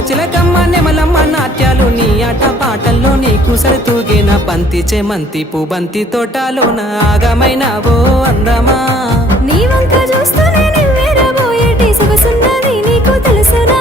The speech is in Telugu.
చిలకమ్మ నెమలమ్మ నాట్యాలు నీ ఆట పాటల్లో నీకు సరితూగిన బంతి చేమంతి పూబంతి తోటలోన ఆగమైనావో అందమా నీ వంక చూస్తూనే నువ్వేరబోయేటి సొగసున్నది నీకు తెలుసునా